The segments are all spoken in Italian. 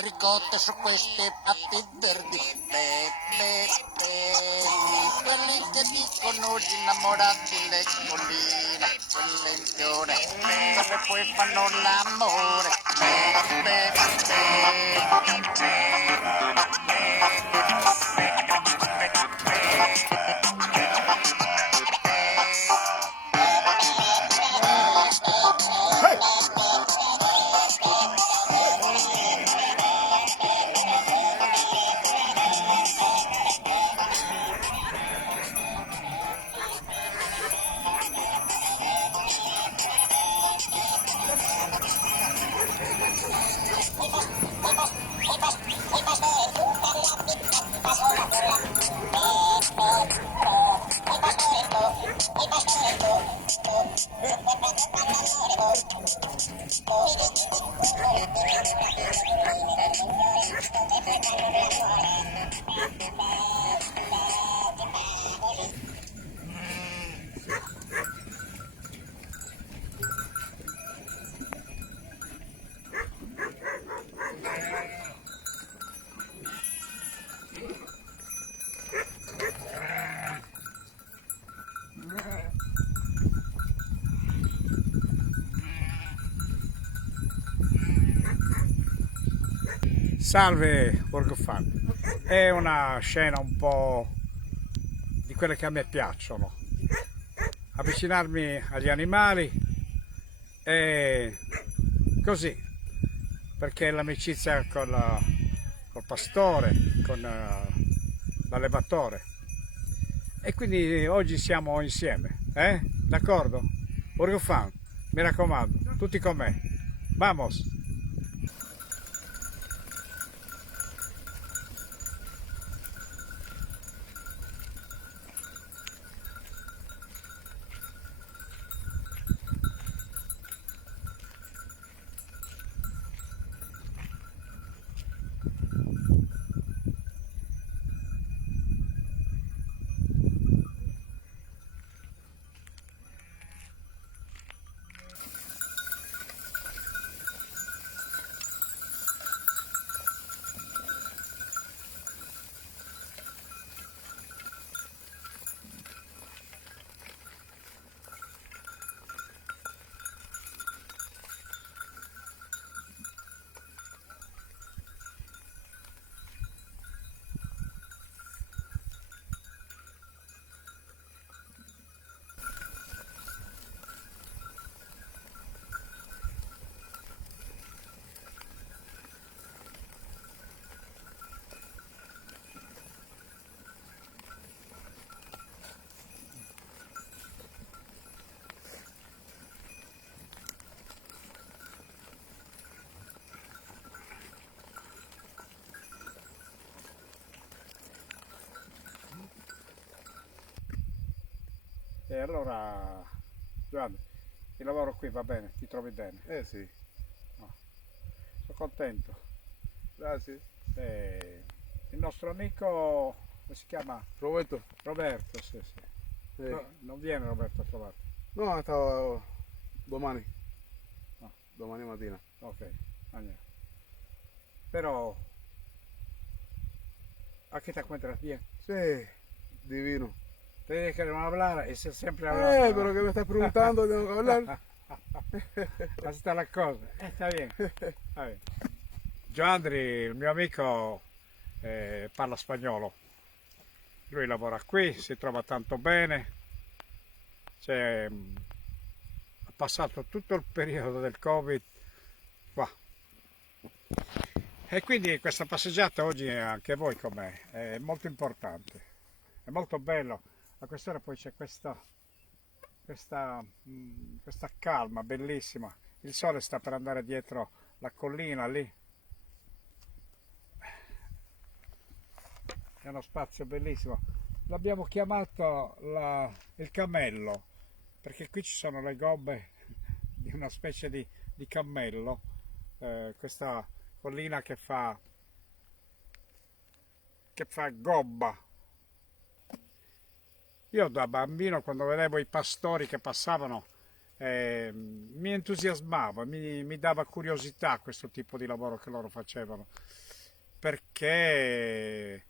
ricotta su queste pappe verdi, quelli che dicono gli innamorati le colline, quelle in fiore, dove poi fanno l'amore, Salve Borgofan, è una scena un po' di quelle che a me piacciono, avvicinarmi agli animali e così, perché l'amicizia col pastore, con l'allevatore, e quindi oggi siamo insieme, d'accordo? Borgofan, mi raccomando, tutti con me, vamos! E allora, Giovanni, il lavoro qui va bene, ti trovi bene? Sì, No. Sono contento. grazie. Il nostro amico, come si chiama? Roberto, Roberto, sì, sì. Non viene Roberto a trovarti? no, stavo domani, No. domani mattina. Ok, andiamo. Però, aquí te encuentras bien. Sí, divino. Te dije que no hablara y se siempre hablaba. Pero que me estás preguntando, tengo que hablar. Así está la cosa. Está bien. Está bien. Gioandri, il mio amico, parla spagnolo. Lui lavora qui, si trova tanto bene. Ha passato tutto il periodo del Covid qua. E quindi questa passeggiata oggi anche voi con me è molto importante, è molto bello. A quest'ora poi c'è questa calma bellissima. Il sole sta per andare dietro la collina lì. È uno spazio bellissimo. L'abbiamo chiamato il cammello, perché qui ci sono le gobbe di una specie di cammello. Questa collina che fa gobba. Io da bambino, quando vedevo i pastori che passavano, Mi entusiasmava, mi dava curiosità questo tipo di lavoro che loro facevano, perché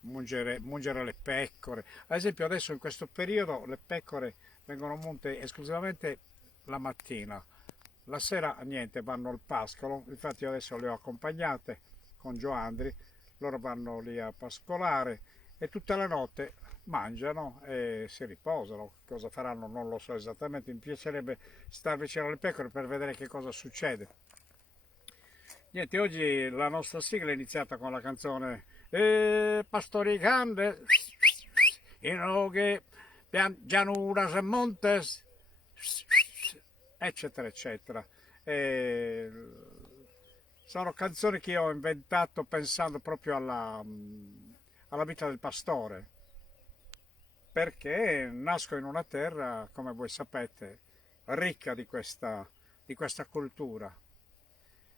mungere le pecore. Ad esempio adesso in questo periodo le pecore vengono munte esclusivamente la mattina, la sera niente, vanno al pascolo. Infatti io adesso le ho accompagnate con Gioandri, loro vanno lì a pascolare e tutta la notte mangiano e si riposano. Cosa faranno non lo so esattamente, mi piacerebbe stare vicino alle pecore per vedere che cosa succede. Niente, oggi la nostra sigla è iniziata con la canzone Pastori grande, che pianuras e montes, eccetera eccetera. Sono canzoni che io ho inventato pensando proprio alla vita del pastore, perché nasco in una terra, come voi sapete, ricca di questa cultura.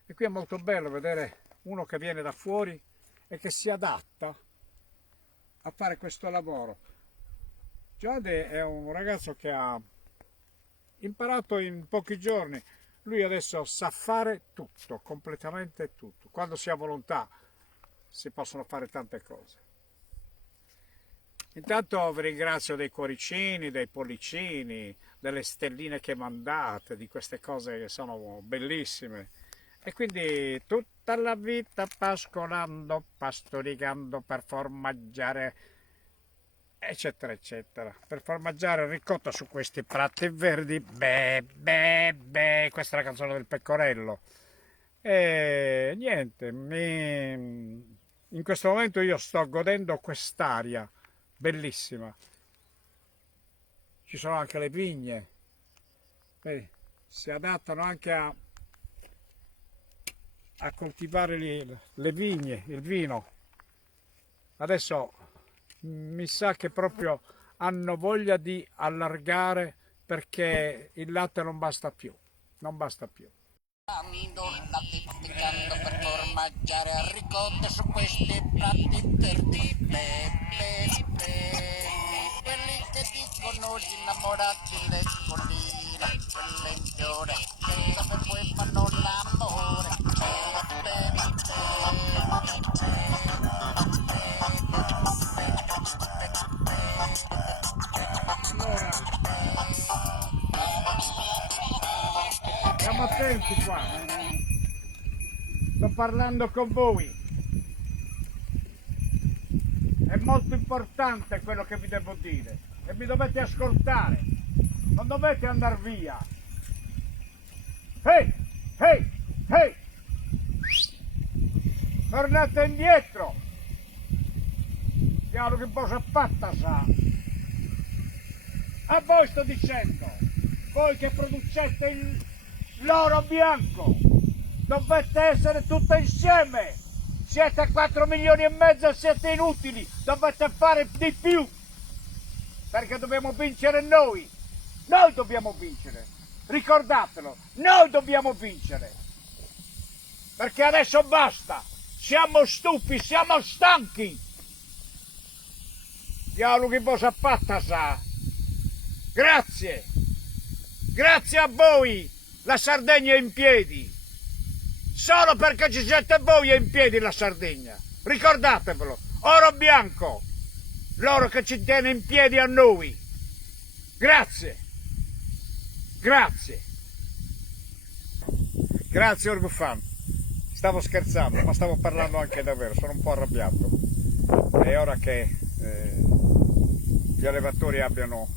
E qui è molto bello vedere uno che viene da fuori e che si adatta a fare questo lavoro. Giade è un ragazzo che ha imparato in pochi giorni. Lui adesso sa fare tutto, completamente tutto. Quando si ha volontà si possono fare tante cose. Intanto vi ringrazio dei cuoricini, dei pollicini, delle stelline che mandate, di queste cose che sono bellissime. E quindi tutta la vita pascolando, pastoricando per formaggiare, eccetera, eccetera. Per formaggiare ricotta su questi prati verdi, questa è la canzone del pecorello. E niente, in questo momento io sto godendo quest'aria bellissima. Ci sono anche le vigne, vedi, si adattano anche a coltivare le vigne, il vino. Adesso mi sa che proprio hanno voglia di allargare perché il latte non basta più, non basta più. La pizzicando per formaggiare a ricotta su questi prati verdi. Quelli che dicono gli innamorati le colline, quelle in fiore, dove poi fanno l'amore. Allora, stiamo attenti qua. Sto parlando con voi. È molto importante quello che vi devo dire e mi dovete ascoltare. Non dovete andare via. Ehi, ehi, ehi! Tornate indietro. Diavolo che cosa fatta sa. A voi sto dicendo, voi che producete l'oro bianco, dovete essere tutti insieme. Siete 4 milioni e mezzo e siete inutili, dovete fare di più, perché dobbiamo vincere noi dobbiamo vincere, ricordatelo, noi dobbiamo vincere, perché adesso basta, siamo stufi, siamo stanchi. Diavolo che cosa fatta sa. Grazie, grazie a voi la Sardegna è in piedi. Solo perché ci siete voi è in piedi la Sardegna. Ricordatevelo, oro bianco, l'oro che ci tiene in piedi a noi. Grazie, grazie. Grazie Orgufan. Stavo scherzando, ma stavo parlando anche davvero, sono un po' arrabbiato. È ora che gli allevatori abbiano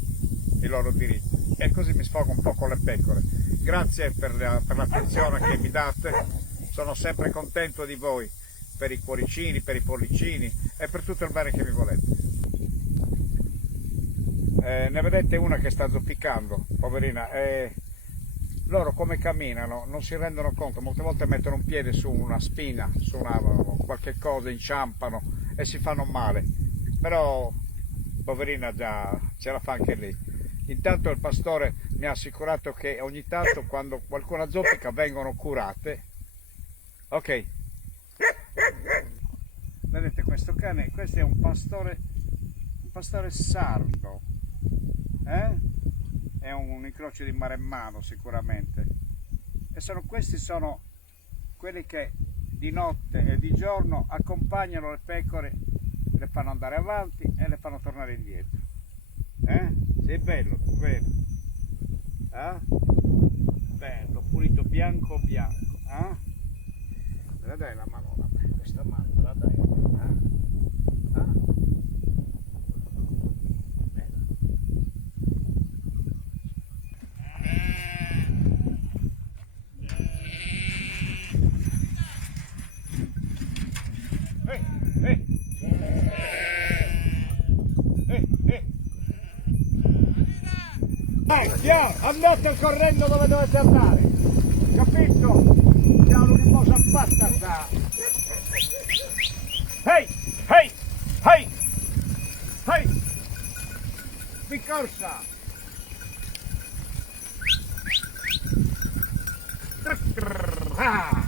i loro diritti. E così mi sfogo un po' con le pecore. Grazie per l'attenzione che mi date. Sono sempre contento di voi, per i cuoricini, per i pollicini e per tutto il bene che mi volete. Ne vedete una che sta zoppicando, poverina, loro come camminano non si rendono conto, molte volte mettono un piede su una spina, su qualche cosa, inciampano e si fanno male, però poverina già ce la fa anche lì. Intanto il pastore mi ha assicurato che ogni tanto quando qualcuna zoppica vengono curate. Ok, vedete questo cane, questo è un pastore sardo, è un incrocio di maremmano sicuramente. E questi sono quelli che di notte e di giorno accompagnano le pecore, le fanno andare avanti e le fanno tornare indietro. Sei bello, tu vero? Bello, pulito, bianco bianco. Me la dai la mano, questa mano me la dai. Andate correndo dove dovete andare, capito? Diavolo che cosa fatta sta! Ehi! Ehi! Ehi! Ehi! Di corsa! Ah!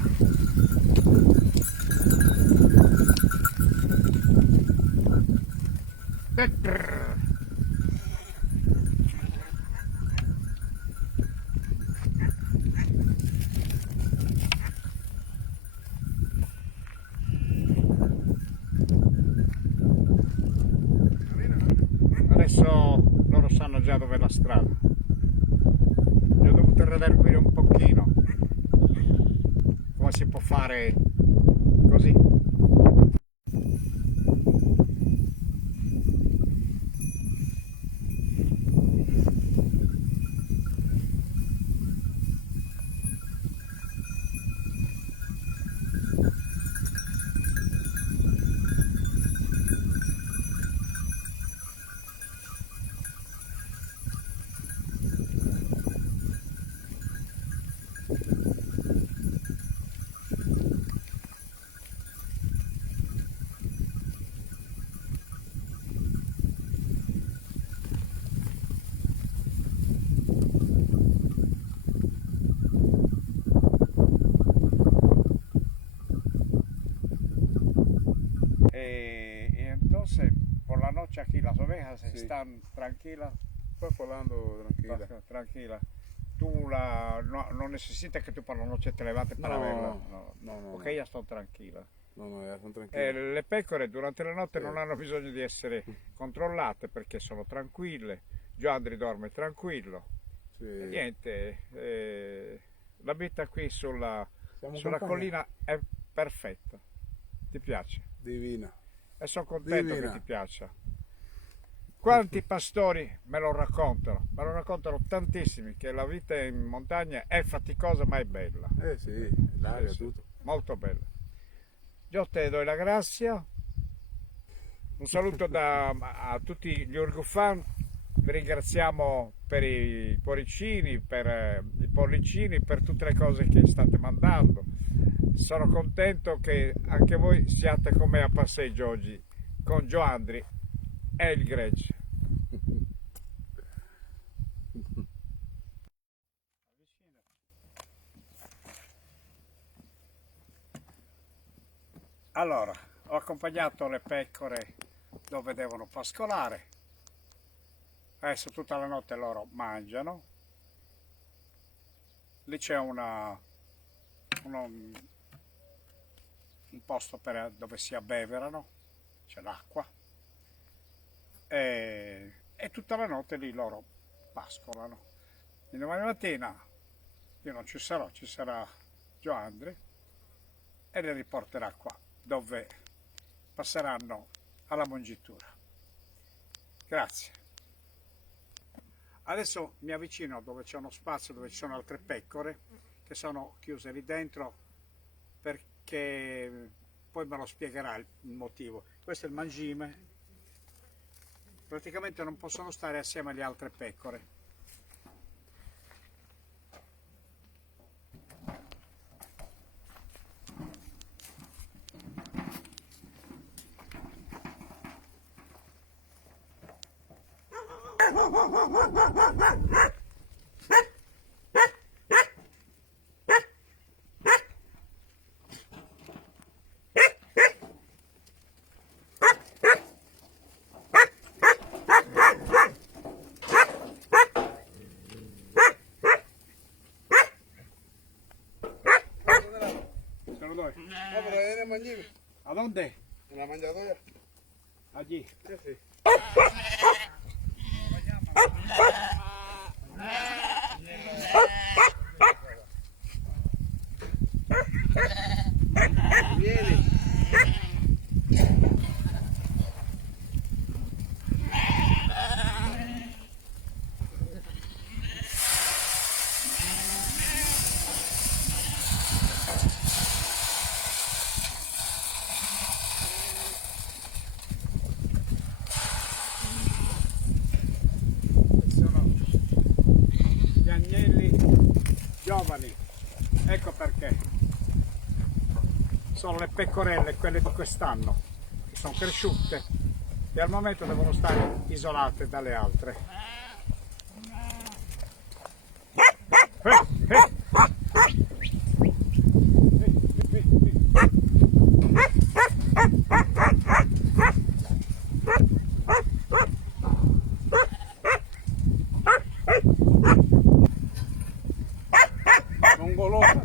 Adesso loro sanno già dov'è la strada. Io ho dovuto redarguire un pochino come si può fare così. Y entonces por la noche aquí las ovejas Sí. están tranquilas, Pues volando tranquila. tranquilas. Tú no necesitas que tú por la noche te levantes para No, verlas, no, porque no. ellas están tranquilas. No, ya son tranquilas. Le pecore durante la notte Sì. non hanno bisogno di essere controllate perché sono tranquille. Giandri dorme tranquillo. Sì. E niente, la vita qui sulla Siamo sulla compagni. collina è perfetta. Ti piace? Divina. E sono contento Divina. che ti piaccia. Quanti pastori me lo raccontano tantissimi che la vita in montagna è faticosa ma è bella, Sì, l'aria, Sì, sì, tutto. molto bella. Io te do la grazia, un saluto a tutti gli Urgufan, vi ringraziamo per i cuoricini, per i pollicini, per tutte le cose che state mandando. Sono contento che anche voi siate con me a passeggio oggi con Joandri e il gregge. Allora, ho accompagnato le pecore dove devono pascolare. Adesso tutta la notte loro mangiano. Lì c'è un posto dove si abbeverano, c'è l'acqua. E tutta la notte lì loro pascolano. E domani mattina io non ci sarò, ci sarà Joandri e li riporterà qua dove passeranno alla mungitura. Grazie. Adesso mi avvicino dove c'è uno spazio dove ci sono altre pecore che sono chiuse lì dentro perché poi me lo spiegherà il motivo. Questo è il mangime. Praticamente non possono stare assieme alle altre pecore. voi? No, pero viene mañana. ¿A dónde? En la mangiatoia. Allí. Sí, sí. Viene. Sono gli agnelli giovani, ecco perché. Sono le pecorelle, quelle di quest'anno, che sono cresciute e al momento devono stare isolate dalle altre. Mongolosa.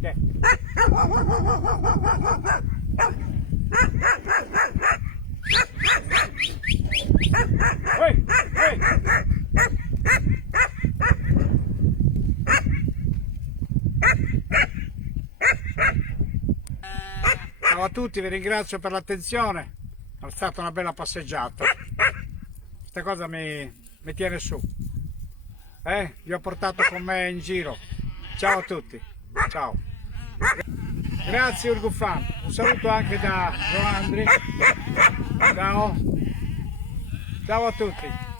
Che? Ehi, ehi. Ciao a tutti, vi ringrazio per l'attenzione, è stata una bella passeggiata, questa cosa mi tiene su, vi ho portato con me in giro, ciao a tutti, ciao, grazie Urgufan, un saluto anche da Joandri, ciao, ciao a tutti.